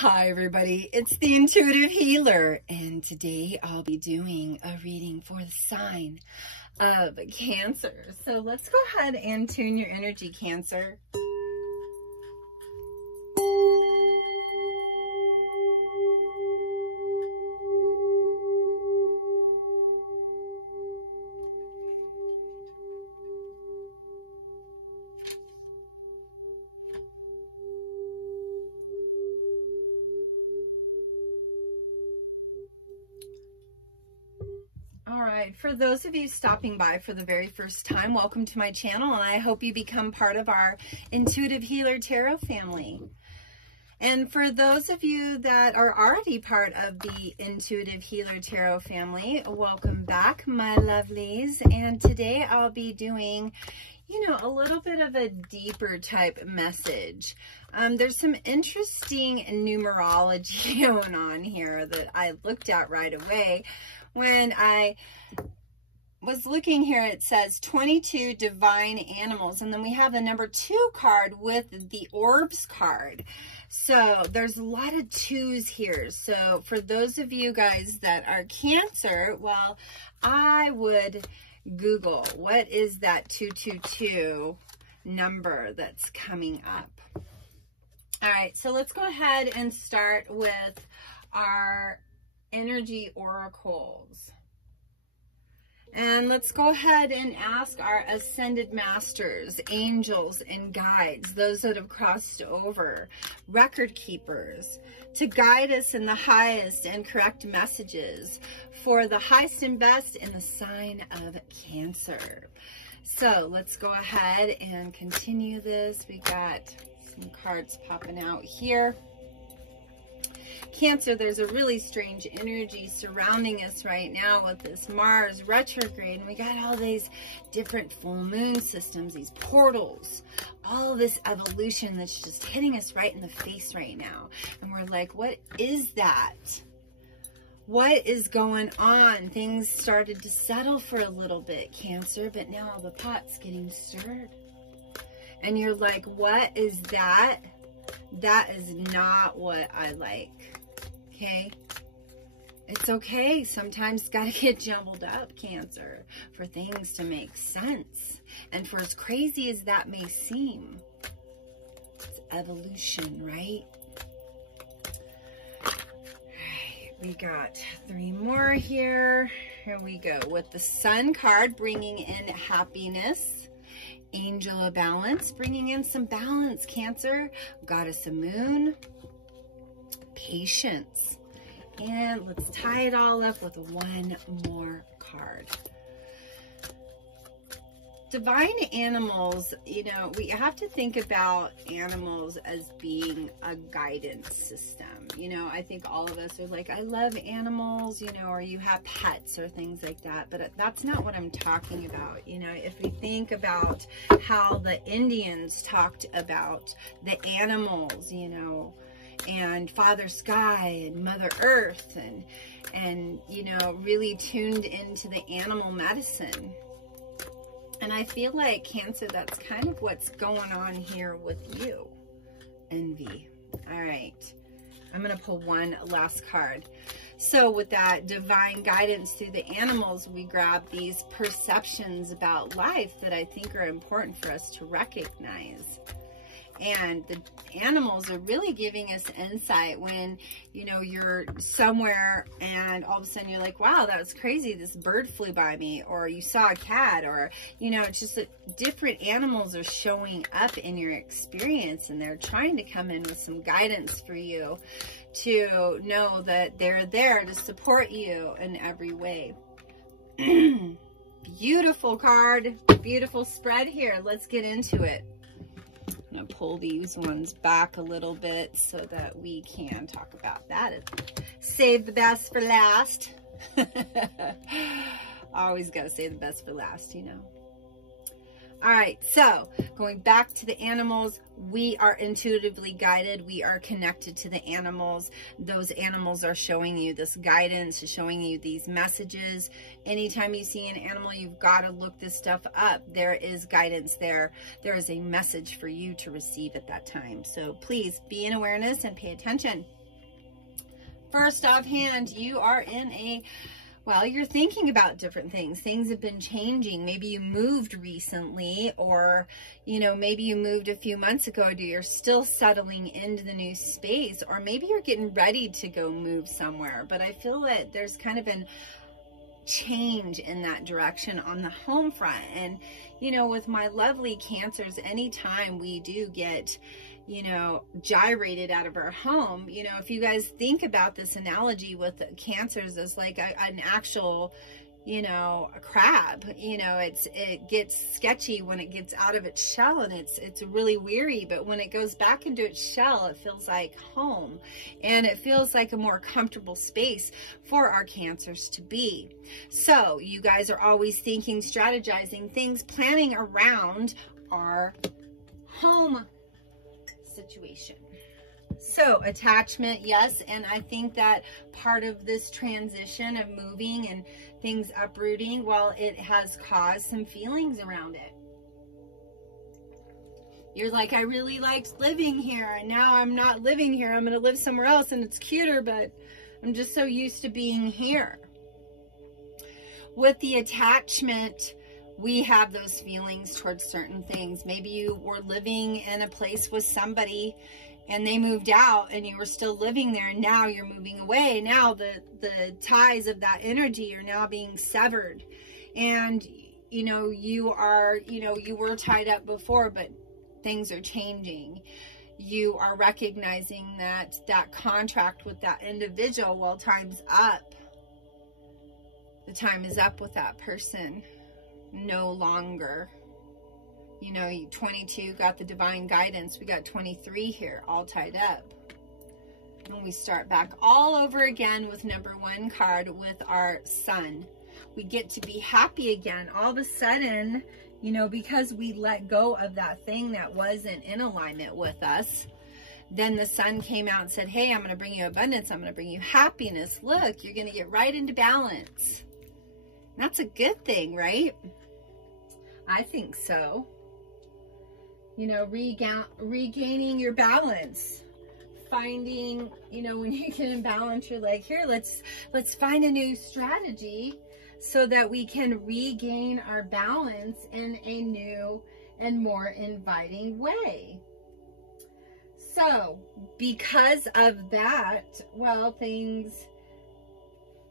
Hi everybody, it's the Intuitive Healer, and today I'll be doing a reading for the sign of Cancer. So let's go ahead and tune your energy, Cancer. All right, for those of you stopping by for the very first time, welcome to my channel, and I hope you become part of our Intuitive Healer Tarot family. And for those of you that are already part of the Intuitive Healer Tarot family, welcome back, my lovelies. And today I'll be doing, a little bit of a deeper type message. There's some interesting numerology going on here that I looked at right away. When I was looking here, it says 22 divine animals, and then we have the number 2 card with the orbs card. So there's a lot of 2s here. So for those of you guys that are Cancer, well, I would Google what is that 222 number that's coming up. All right, so let's go ahead and start with our energy oracles. And let's go ahead and ask our ascended masters, angels, and guides, those that have crossed over, record keepers, to guide us in the highest and correct messages for the highest and best in the sign of Cancer. So let's go ahead and continue this. We got some cards popping out here. Cancer, there's a really strange energy surrounding us right now with this Mars retrograde, and we got all these different full moon systems, these portals, all this evolution that's just hitting us right in the face right now. And we're like, what is that? What is going on? Things started to settle for a little bit, Cancer, but now the pot's getting stirred. And you're like, what is that? That is not what I like. Okay, it's okay. Sometimes got to get jumbled up, Cancer, for things to make sense. And for as crazy as that may seem, it's evolution, right? All right, we got 3 more here. Here we go with the Sun card, bringing in happiness. Angel of balance, bringing in some balance, Cancer. Goddess of moon, patience. And let's tie it all up with 1 more card. Divine animals, we have to think about animals as being a guidance system. I think all of us are like, I love animals, or you have pets or things like that, but that's not what I'm talking about. If we think about how the Indians talked about the animals, and Father Sky and Mother Earth, and really tuned into the animal medicine. And I feel like, Cancer, that's kind of what's going on here with you. Envy. All right. I'm going to pull 1 last card. So with that divine guidance through the animals, we grab these perceptions about life that I think are important for us to recognize. And the animals are really giving us insight when, you're somewhere and all of a sudden you're like, wow, that was crazy. This bird flew by me, or you saw a cat, or, it's just that different animals are showing up in your experience, and they're trying to come in with some guidance for you to know that they're there to support you in every way. Beautiful card, beautiful spread here. Let's get into it. I'm going to pull these ones back a little bit so that we can talk about that. Save the best for last. Always got to save the best for last, All right, so going back to the animals, we are intuitively guided. We are connected to the animals. Those animals are showing you this guidance, showing you these messages. Anytime you see an animal, you've got to look this stuff up. There is guidance there. There is a message for you to receive at that time. So please be in awareness and pay attention. First offhand, you are in a, well, you're thinking about different things. Things have been changing. Maybe you moved recently, or, you know, maybe you moved a few months ago, or you're still settling into the new space, or maybe you're getting ready to go move somewhere. But I feel that there's kind of been change in that direction on the home front. And, you know, with my lovely Cancers, anytime we do get, you know, gyrated out of our home, you know, if you guys think about this analogy with Cancers as like an actual, you know, a crab, you know, it gets sketchy when it gets out of its shell, and it's really weary, but when it goes back into its shell, it feels like home, and it feels like a more comfortable space for our Cancers to be. So you guys are always thinking, strategizing things, planning around our home situation. So attachment, yes, and I think that part of this transition of moving and things uprooting, well, it has caused some feelings around it. You're like, I really liked living here, and now I'm not living here. I'm going to live somewhere else, and it's cuter, but I'm just so used to being here. With the attachment, we have those feelings towards certain things. Maybe you were living in a place with somebody and they moved out and you were still living there, and now you're moving away. Now the ties of that energy are now being severed. And, you know, you are, you know, you were tied up before, but things are changing. You are recognizing that that contract with that individual, well, time's up. The time is up with that person. No longer. You know, 22 got the divine guidance. We got 23 here, all tied up. And we start back all over again with number 1 card with our sun. We get to be happy again. All of a sudden, you know, because we let go of that thing that wasn't in alignment with us, then the sun came out and said, hey, I'm going to bring you abundance. I'm going to bring you happiness. Look, you're going to get right into balance. And that's a good thing, right? I think so. You know, regaining your balance, finding, you know, when you get in balance, you're like, here, let's find a new strategy so that we can regain our balance in a new and more inviting way. So because of that, well, things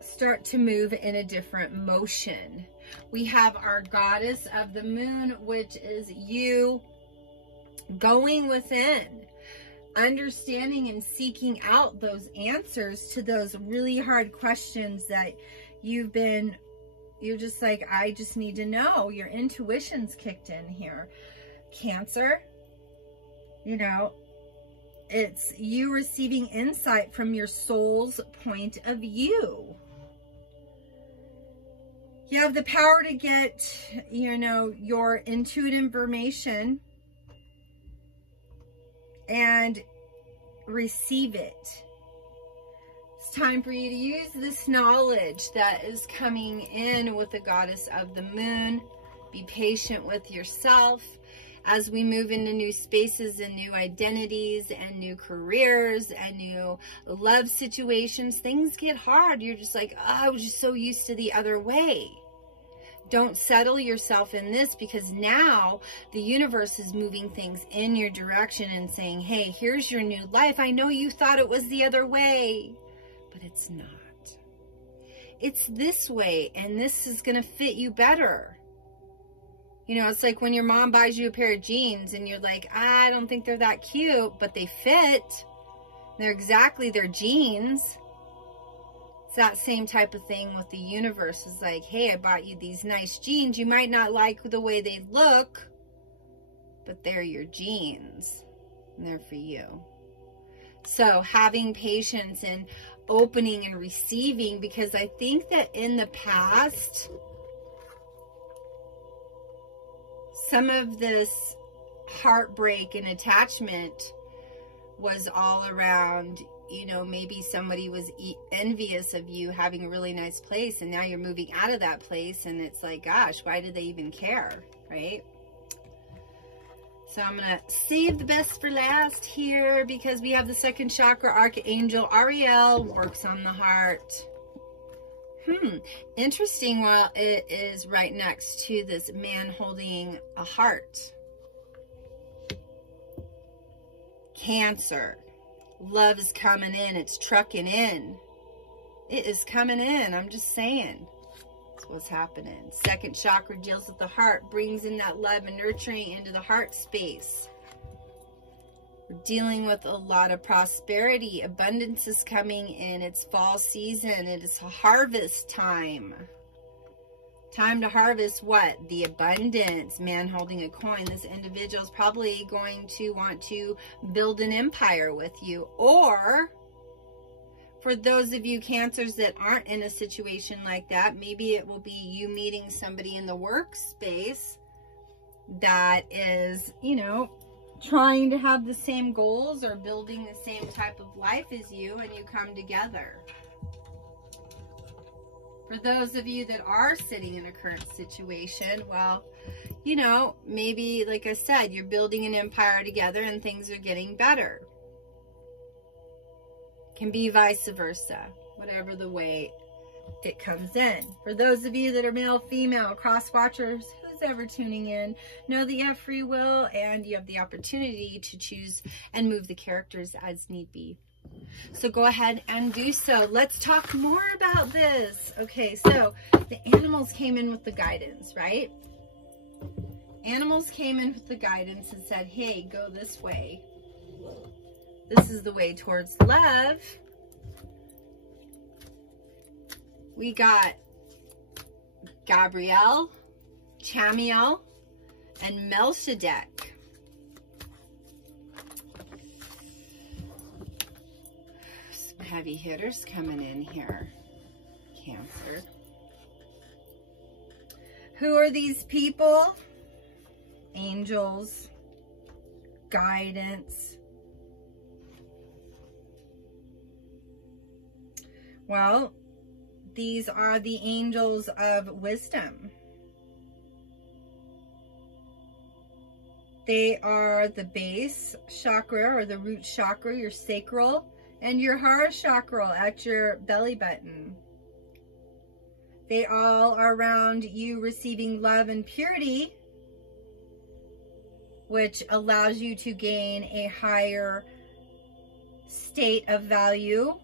start to move in a different motion. We have our goddess of the moon, which is you going within, understanding and seeking out those answers to those really hard questions that you're just like, I just need to know. Your intuition's kicked in here. Cancer, you know, it's you receiving insight from your soul's point of view. You have the power to get, you know, your intuitive information and receive it. It's time for you to use this knowledge that is coming in with the goddess of the moon. Be patient with yourself as we move into new spaces and new identities and new careers and new love situations. Things get hard. You're just like, oh, I was just so used to the other way. Don't settle yourself in this, because now the universe is moving things in your direction and saying, hey, here's your new life. I know you thought it was the other way, but it's not. It's this way, and this is going to fit you better. You know, it's like when your mom buys you a pair of jeans and you're like, I don't think they're that cute, but they fit. They're exactly their jeans. It's that same type of thing with the universe. It's like, hey, I bought you these nice jeans. You might not like the way they look, but they're your jeans, and they're for you. So having patience and opening and receiving, because I think that in the past, some of this heartbreak and attachment was all around, you know, maybe somebody was envious of you having a really nice place, and now you're moving out of that place, and it's like, gosh, why did they even care, right? So I'm going to save the best for last here because we have the second chakra archangel H.E.L.D. works on the heart. Interesting. Well, it is right next to this man holding a heart. Cancer. Love is coming in. It's trucking in. It is coming in. I'm just saying. That's what's happening. Second chakra deals with the heart, brings in that love and nurturing into the heart space. We're dealing with a lot of prosperity. Abundance is coming in. It's fall season. It is harvest time. Time to harvest what? The abundance. Man holding a coin. This individual is probably going to want to build an empire with you. Or for those of you Cancers that aren't in a situation like that, maybe it will be you meeting somebody in the workspace that is, you know, trying to have the same goals or building the same type of life as you, and you come together. For those of you that are sitting in a current situation, well, you know, maybe, like I said, you're building an empire together and things are getting better. Can be vice versa, whatever the way it comes in. For those of you that are male, female, cross watchers, who's ever tuning in, know that you have free will and you have the opportunity to choose and move the characters as need be. So go ahead and do so. Let's talk more about this. Okay, so the animals came in with the guidance, right? Animals came in with the guidance and said, hey, go this way. This is the way towards love. We got Gabrielle, Chamiel, and Melchizedek. Some heavy hitters coming in here, Cancer. Who are these people? Angels, guidance. Well, these are the angels of wisdom. They are the base chakra or the root chakra, your sacral, and your heart chakra at your belly button. They all are around you receiving love and purity, which allows you to gain a higher state of value,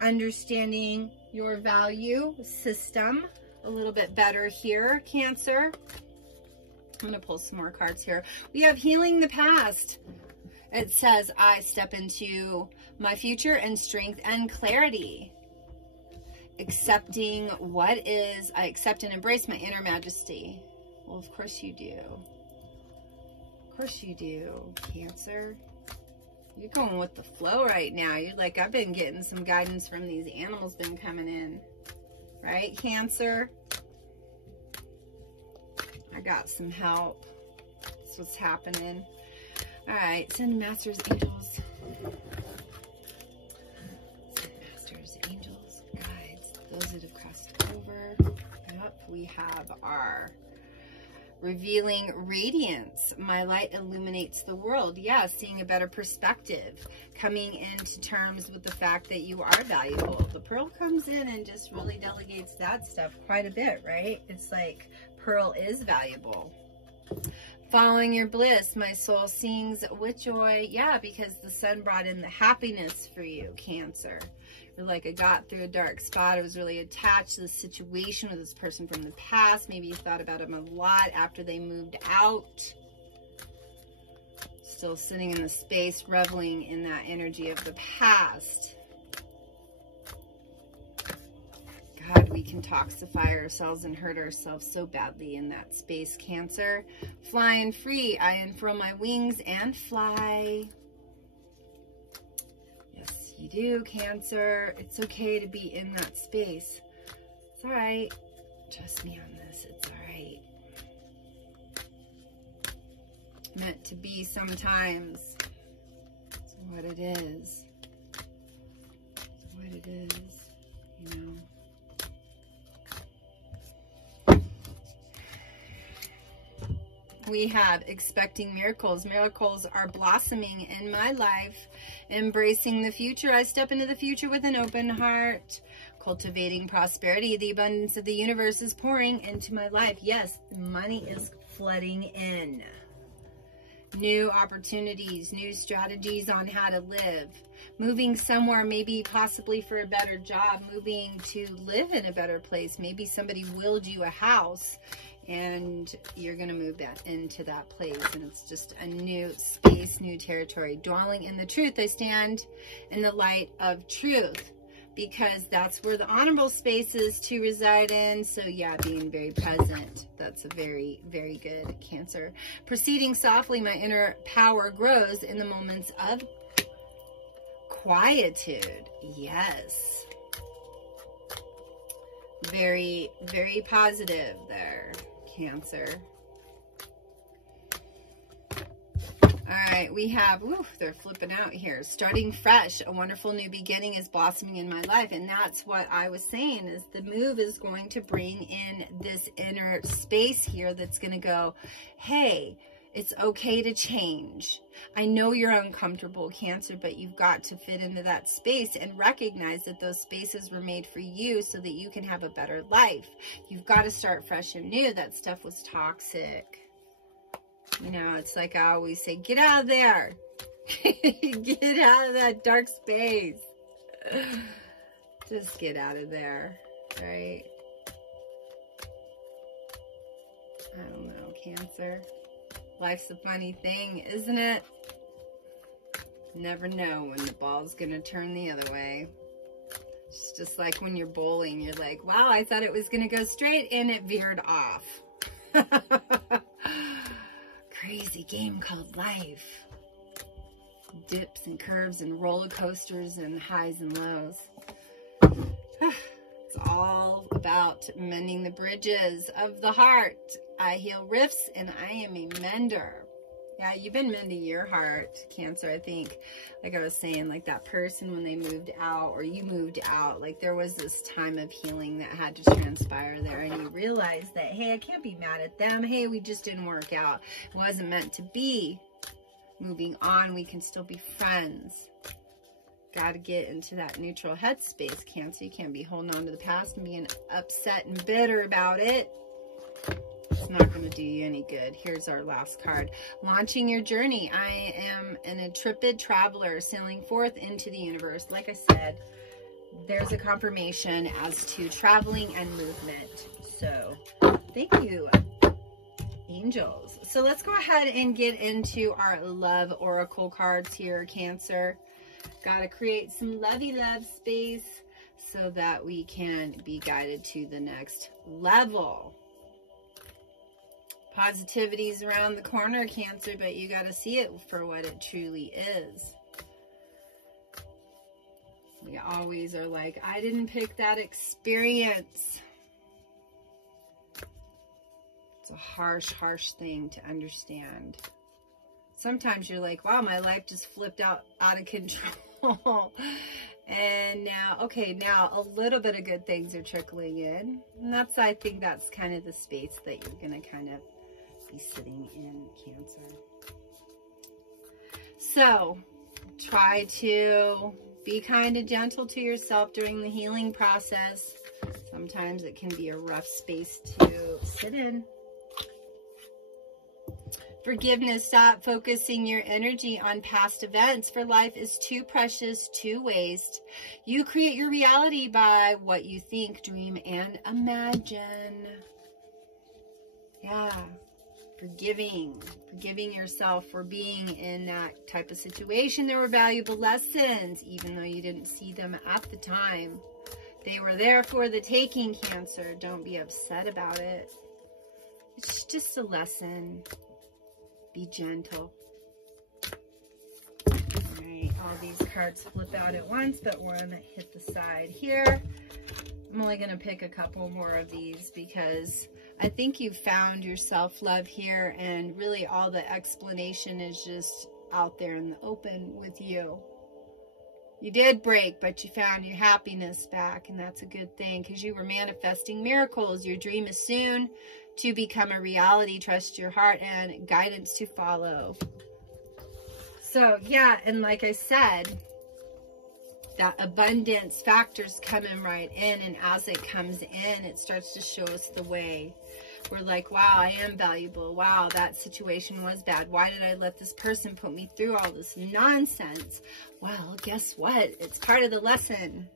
understanding your value system a little bit better here, Cancer. I'm going to pull some more cards here. We have healing the past. It says, I step into my future and strength and clarity. Accepting what is, I accept and embrace my inner majesty. Well, of course you do. Of course you do, Cancer. You're going with the flow right now. You're like, I've been getting some guidance from these animals been coming in. Right, Cancer? I got some help. That's what's happening. All right, send masters, angels. Send masters, angels, guides. Those that have crossed over. Yep, we have our revealing radiance. My light illuminates the world. Yeah, seeing a better perspective. Coming into terms with the fact that you are valuable. The Pearl comes in and just really delegates that stuff quite a bit, right? It's like, Pearl is valuable. Following your bliss, my soul sings with joy. Yeah, because the sun brought in the happiness for you, Cancer. You're like, I got through a dark spot. I was really attached to the situation with this person from the past. Maybe you thought about them a lot after they moved out. Still sitting in the space, reveling in that energy of the past. God, we can toxify ourselves and hurt ourselves so badly in that space, Cancer. Flying free, I unfurl my wings and fly. Yes, you do, Cancer. It's okay to be in that space. It's all right. Trust me on this. It's all right. Meant to be sometimes. It's what it is. It's what it is, you know. We have expecting miracles. Miracles are blossoming in my life. Embracing the future. I step into the future with an open heart. Cultivating prosperity. The abundance of the universe is pouring into my life. Yes, money is flooding in. New opportunities, new strategies on how to live. Moving somewhere, maybe possibly for a better job. Moving to live in a better place. Maybe somebody willed you a house and you're going to move that into that place. And it's just a new space, new territory. Dwelling in the truth. I stand in the light of truth, because that's where the honorable space is to reside in. So yeah, being very present. That's a very, very good Cancer. Proceeding softly, my inner power grows in the moments of quietude. Yes. Very, very positive there, Cancer. All right, we have, ooh, they're flipping out here. Starting fresh, a wonderful new beginning is blossoming in my life. And that's what I was saying, is the move is going to bring in this inner space here that's going to go, hey, it's okay to change. I know you're uncomfortable, Cancer, but you've got to fit into that space and recognize that those spaces were made for you so that you can have a better life. You've got to start fresh and new. That stuff was toxic. You know, it's like I always say, get out of there. Get out of that dark space. Just get out of there, right? I don't know, Cancer. Life's a funny thing, isn't it? Never know when the ball's going to turn the other way. It's just like when you're bowling, you're like, wow, I thought it was going to go straight, and it veered off. Crazy game called life. Dips and curves and roller coasters and highs and lows. It's all about mending the bridges of the heart. I heal rifts and I am a mender. Yeah, you've been mending your heart, Cancer. I think, like I was saying, like that person when they moved out or you moved out, like there was this time of healing that had to transpire there, and you realized that, hey, I can't be mad at them. Hey, we just didn't work out. It wasn't meant to be. Moving on, we can still be friends. Got to get into that neutral headspace, Cancer. You can't be holding on to the past and being upset and bitter about it. It's not going to do you any good. Here's our last card. Launching your journey. I am an intrepid traveler sailing forth into the universe. Like I said, there's a confirmation as to traveling and movement. So thank you, angels. So let's go ahead and get into our love oracle cards here, Cancer. Got to create some lovey-love space so that we can be guided to the next level. Positivity's around the corner, Cancer, but you got to see it for what it truly is. We always are like, I didn't pick that experience. It's a harsh, harsh thing to understand. Sometimes you're like, wow, my life just flipped out of control. And now, okay, now a little bit of good things are trickling in. And that's, I think that's kind of the space that you're going to kind of be sitting in, Cancer. So try to be kind and gentle to yourself during the healing process. Sometimes it can be a rough space to sit in. Forgiveness. Stop focusing your energy on past events, for life is too precious to waste. You create your reality by what you think, dream, and imagine. Yeah. Forgiving yourself for being in that type of situation. There were valuable lessons, even though you didn't see them at the time. They were there for the taking, Cancer. Don't be upset about it. It's just a lesson. Be gentle. All right, all these cards flip out at once, but one hit the side here. I'm only going to pick a couple more of these because I think you've found your self-love here, and really all the explanation is just out there in the open with you. You did break, but you found your happiness back, and that's a good thing because you were manifesting miracles. Your dream is soon to become a reality. Trust your heart and guidance to follow. So yeah, and like I said, that abundance factor's coming right in, and as it comes in, it starts to show us the way. We're like, wow, I am valuable. Wow, that situation was bad. Why did I let this person put me through all this nonsense? Well, guess what? It's part of the lesson.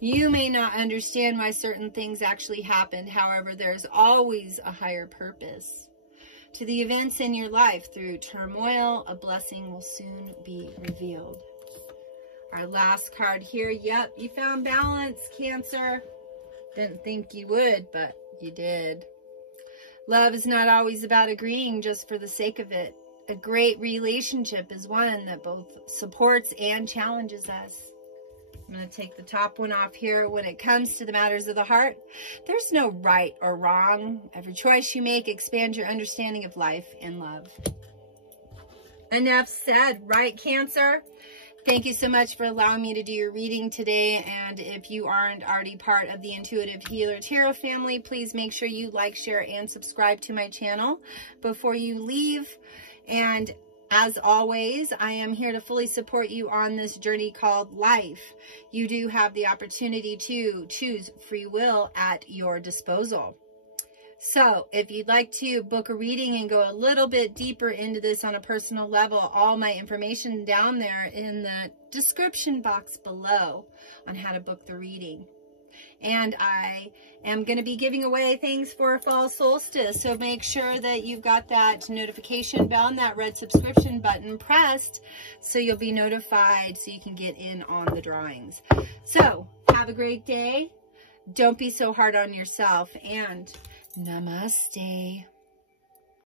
You may not understand why certain things actually happened. However, there's always a higher purpose to the events in your life. Through turmoil, a blessing will soon be revealed. Our last card here. Yep, you found balance, Cancer. Didn't think you would, but you did. Love is not always about agreeing just for the sake of it. A great relationship is one that both supports and challenges us. I'm going to take the top one off here. When it comes to the matters of the heart, there's no right or wrong. Every choice you make expands your understanding of life and love. Enough said, right, Cancer? Thank you so much for allowing me to do your reading today. And if you aren't already part of the Intuitive Healer Tarot family, please make sure you like, share, and subscribe to my channel before you leave. And as always, I am here to fully support you on this journey called life. You do have the opportunity to choose free will at your disposal. So if you'd like to book a reading and go a little bit deeper into this on a personal level, all my information down there in the description box below on how to book the reading. And I am going to be giving away things for fall solstice. So make sure that you've got that notification bell and that red subscription button pressed so you'll be notified so you can get in on the drawings. So have a great day. Don't be so hard on yourself, and Namaste.